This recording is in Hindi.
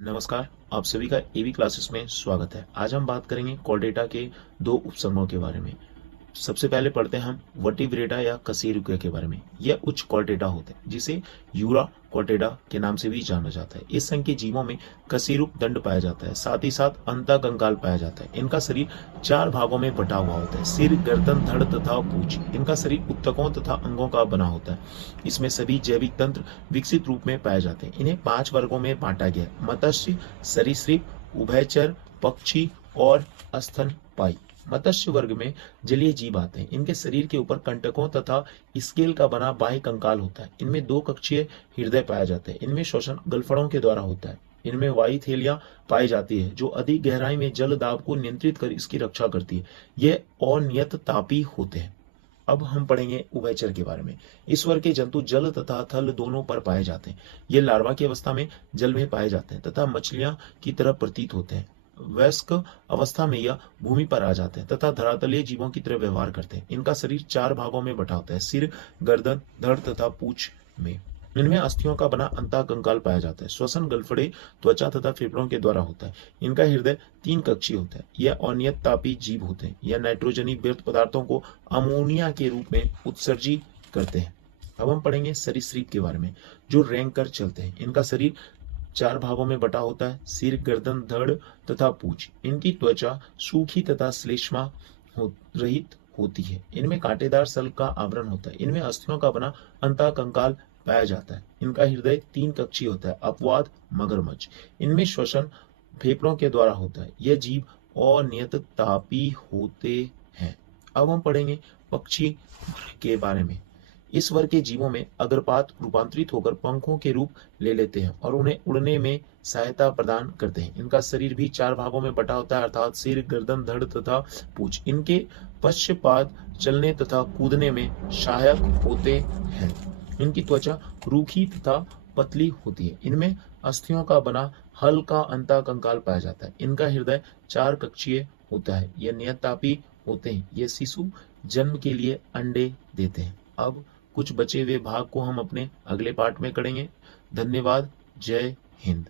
नमस्कार। आप सभी का एवी क्लासेस में स्वागत है। आज हम बात करेंगे कॉर्डेटा के दो उपसर्गों के बारे में। सबसे पहले पढ़ते हैं हम वर्टिब्रेटा या कशेरुकी के बारे में। यह उच्च कॉर्डेटा होते हैं जिसे यूरा कॉर्डेटा के नाम से भी जाना जाता है। इस संघ के जीवों में कशेरुक दंड पाया जाता है, साथ ही साथ अंतःकंकाल पाया जाता है। इनका शरीर चार भागों में बटा हुआ होता है: सिर, गर्दन, धड़ तथा पूंछ। इनका शरीर उत्तकों तथा अंगों का बना होता है। इसमें सभी जैविक तंत्र विकसित रूप में पाए जाते हैं। इन्हें 5 वर्गों में बांटा गया: मत्स्य, सरीसृप, उभयचर, पक्षी और स्तनपायी। मत्स्य वर्ग में जलीय जीव आते हैं। इनके शरीर के ऊपर कंटकों तथा स्केल का बना बाह्य कंकाल होता है। इनमें दो कक्षीय हृदय पाए जाते हैं। इनमें श्वसन गलफड़ों के द्वारा होता है। इनमें वायु थैलियां पाई जाती है जो अधिक गहराई में जल दाब को नियंत्रित कर इसकी रक्षा करती है। ये अनियत तापी होते हैं। अब हम पढ़ेंगे उभयचर के बारे में। इस वर्ग के जंतु जल तथा थल दोनों पर पाए जाते हैं। ये लार्वा की अवस्था में जल में पाए जाते हैं तथा मछलियां की तरह प्रतीत होते हैं। वयस्क अवस्था में यह भूमि पर आ जाते हैं तथा धरातलीय जीवों की तरह व्यवहार करते हैं। इनका शरीर चार भागों में बटा होता है: सिर, गर्दन, धड़ तथा पूंछ में। इनमें अस्थियों का बना अंतःकंकाल पाया जाता है। श्वसन गलफड़े, त्वचा तथा फेफड़ों के द्वारा होता है। इनका हृदय तीन कक्षीय होता है। यह अनियत तापी जीव होते हैं। यह नाइट्रोजनी व्यर्थ पदार्थों को अमोनिया के रूप में उत्सर्जित करते हैं। अब हम पढ़ेंगे सरीसृप के बारे में, जो रेंग कर चलते हैं। इनका शरीर चार भागों में बटा होता है: सिर, गर्दन, धड़ तथा पूंछ। इनकी त्वचा सूखी तथा श्लेष्मा रहित होती है। इनमें कांटेदार सल का आवरण होता है। इनमें अस्थियों का बना अंतःकंकाल पाया जाता है। इनका हृदय तीन कक्षीय होता है: अपवाद, मगरमच्छ। इनमें श्वसन फेफड़ों के द्वारा होता है। यह जीव अनियत तापी होते हैं। अब हम पढ़ेंगे पक्षी के बारे में। इस वर्ग के जीवों में अग्रपात रूपांतरित होकर पंखों के रूप ले लेते हैं और उन्हें उड़ने में सहायता प्रदान करते हैं। इनका शरीर भी चार भागों में बटा होता है, अर्थात सिर, गर्दन, धड़ तथा पूंछ। इनके पश्चपाद चलने तथा कूदने में सहायक होते हैं। इनकी त्वचा रूखी तथा पतली होती है। इनमें अस्थियों का बना हल्का अंतःकंकाल पाया जाता है। इनका हृदय चार कक्षीय होता है। यह नियततापी होते हैं। ये शिशु जन्म के लिए अंडे देते हैं। अब कुछ बचे हुए भाग को हम अपने अगले पार्ट में करेंगे। धन्यवाद। जय हिंद।